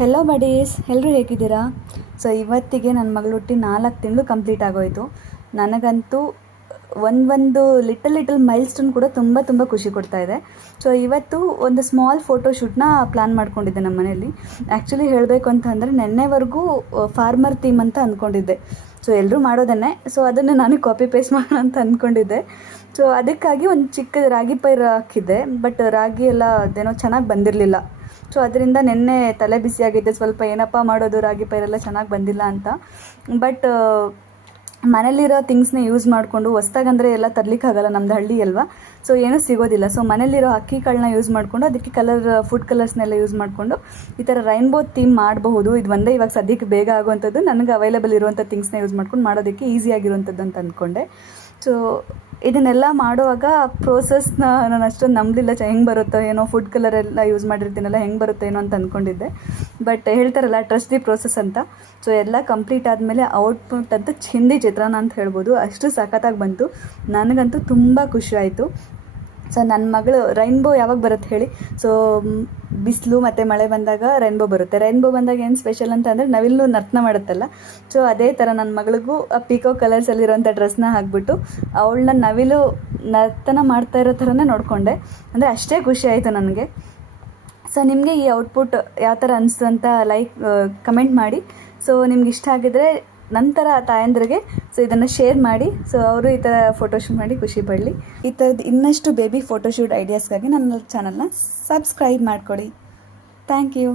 Hello buddies, ಎಲ್ಲರೂ ಹೇಗಿದ್ದೀರಾ? So ಇವತ್ತಿಗೆ ನನ್ನ ಮಗಳು ಹುಟ್ಟಿ 4 ತಿಂಗಳು ಕಂಪ್ಲೀಟ್ ಆಗೋಯಿತು. ನನಗಂತೂ ಒಂದು ಲಿಟಲ್ ಮೈಲ್ಸ್ಟೋನ್ ಕೂಡ ತುಂಬ ಖುಷಿ ಕೊಡ್ತಾ ಇದೆ. ಸೊ ಇವತ್ತು ಒಂದು ಸ್ಮಾಲ್ ಫೋಟೋಶೂಟ್ನ ಪ್ಲ್ಯಾನ್ ಮಾಡ್ಕೊಂಡಿದ್ದೆ ನಮ್ಮ ಮನೆಯಲ್ಲಿ. ಆ್ಯಕ್ಚುಲಿ ಹೇಳಬೇಕು ಅಂತಂದರೆ ನೆನ್ನೆವರೆಗೂ ಫಾರ್ಮರ್ ಥೀಮ್ ಅಂತ ಅಂದ್ಕೊಂಡಿದ್ದೆ. ಸೊ ಎಲ್ಲರೂ ಮಾಡೋದನ್ನೇ, ಸೊ ಅದನ್ನು ನಾನು ಕಾಪಿ ಪೇಸ್ಟ್ ಮಾಡೋಣ ಅಂತ ಅಂದ್ಕೊಂಡಿದ್ದೆ. ಸೊ ಅದಕ್ಕಾಗಿ ಒಂದು ಚಿಕ್ಕ ರಾಗಿ ಪೈರು ಹಾಕಿದ್ದೆ, ಬಟ್ ರಾಗಿ ಎಲ್ಲ ಅದೇನೋ ಚೆನ್ನಾಗಿ ಬಂದಿರಲಿಲ್ಲ. ಸೊ ಅದರಿಂದ ನಿನ್ನೆ ತಲೆ ಬಿಸಿಯಾಗಿದ್ದೆ ಸ್ವಲ್ಪ, ಏನಪ್ಪ ಮಾಡೋದು, ರಾಗಿ ಪೈರೆಲ್ಲ ಚೆನ್ನಾಗಿ ಬಂದಿಲ್ಲ ಅಂತ. ಬಟ್ ಮನೇಲಿರೋ ಥಿಂಗ್ಸ್ನ ಯೂಸ್ ಮಾಡಿಕೊಂಡು ಹೊಸ್ದಾಗಂದರೆ ಎಲ್ಲ ತರಲಿಕ್ಕಾಗಲ್ಲ, ನಮ್ಮದು ಹಳ್ಳಿ ಅಲ್ವಾ, ಸೊ ಏನೂ ಸಿಗೋದಿಲ್ಲ. ಸೊ ಮನೇಲಿರೋ ಅಕ್ಕಿ ಕಾಳನ್ನ ಯೂಸ್ ಮಾಡಿಕೊಂಡು ಅದಕ್ಕೆ ಫುಡ್ ಕಲರ್ಸ್ನೆಲ್ಲ ಯೂಸ್ ಮಾಡಿಕೊಂಡು ಈ ಥರ ರೈನ್ಬೋ ಥೀಮ್ ಮಾಡಬಹುದು. ಇದು ಒಂದೇ ಇವಾಗ ಸದ್ಯಕ್ಕೆ ಬೇಗ ಆಗುವಂಥದ್ದು, ನನಗೆ ಅವೈಲೇಬಲ್ ಇರುವಂಥ ಥಿಂಗ್ಸ್ನ ಯೂಸ್ ಮಾಡ್ಕೊಂಡು ಮಾಡೋದಕ್ಕೆ ಈಸಿ ಆಗಿರುವಂಥದ್ದು ಅಂತ ಅಂದ್ಕೊಂಡೆ. ಸೊ ಇದನ್ನೆಲ್ಲ ಮಾಡುವಾಗ ಪ್ರೋಸೆಸ್ನ ನಾನು ಅಷ್ಟೊಂದು ನಂಬಲಿಲ್ಲ, ಹೆಂಗೆ ಬರುತ್ತೋ ಏನೋ, ಫುಡ್ ಕಲರ್ ಎಲ್ಲ ಯೂಸ್ ಮಾಡಿರ್ತೀನಲ್ಲ ಹೆಂಗೆ ಬರುತ್ತೋ ಏನೋ ಅಂತ ಅಂದ್ಕೊಂಡಿದ್ದೆ. ಬಟ್ ಹೇಳ್ತಾರಲ್ಲ ಟ್ರಸ್ಟ್ ದಿ ಪ್ರೋಸೆಸ್ ಅಂತ. ಸೊ ಎಲ್ಲ ಕಂಪ್ಲೀಟ್ ಆದಮೇಲೆ ಔಟ್ಪುಟ್ ಅಂತೂ ಚಿಂದಿ ಚಿತ್ರಾನ್ನ ಅಂತ ಹೇಳ್ಬೋದು, ಅಷ್ಟು ಸಖತ್ತಾಗಿ ಬಂತು. ನನಗಂತೂ ತುಂಬ ಖುಷಿ ಆಯಿತು. ಸೊ ನನ್ನ ಮಗಳು ರೈನ್ಬೋ ಯಾವಾಗ ಬರುತ್ತೆ ಹೇಳಿ? ಸೊ ಬಿಸಿಲು ಮತ್ತು ಮಳೆ ಬಂದಾಗ ರೈನ್ಬೋ ಬರುತ್ತೆ. ರೈನ್ಬೋ ಬಂದಾಗ ಏನು ಸ್ಪೆಷಲ್ ಅಂತ ಅಂದರೆ ನವಿಲು ನರ್ತನ ಮಾಡುತ್ತಲ್ಲ, ಸೊ ಅದೇ ಥರ ನನ್ನ ಮಗಳಿಗೂ ಆ ಪೀಕೋ ಕಲರ್ಸಲ್ಲಿರೋಂಥ ಡ್ರೆಸ್ನ ಹಾಕ್ಬಿಟ್ಟು ಅವಳನ್ನ ನವಿಲು ನರ್ತನ ಮಾಡ್ತಾ ಇರೋ ಥರನೇ ನೋಡಿಕೊಂಡೆ. ಅಂದರೆ ಅಷ್ಟೇ ಖುಷಿ ಆಯಿತು ನನಗೆ. ಸೊ ನಿಮಗೆ ಈ ಔಟ್ಪುಟ್ ಯಾವ ಥರ ಅನಿಸ್ತು ಅಂತ ಕಮೆಂಟ್ ಮಾಡಿ. ಸೊ ನಿಮ್ಗೆ ಇಷ್ಟ ಆಗಿದ್ರೆ ನಂತರ ತಾಯಂದ್ರಿಗೆ ಸೊ ಇದನ್ನು ಶೇರ್ ಮಾಡಿ, ಸೊ ಅವರು ಈ ಥರ ಫೋಟೋಶೂಟ್ ಮಾಡಿ ಖುಷಿ ಪಡಲಿ. ಈ ಥರದ್ದು ಇನ್ನಷ್ಟು ಬೇಬಿ ಫೋಟೋಶೂಟ್ ಐಡಿಯಾಸ್ಗಾಗಿ ನನ್ನ ಚಾನಲ್ನ ಸಬ್ಸ್ಕ್ರೈಬ್ ಮಾಡಿಕೊಡಿ. Thank you.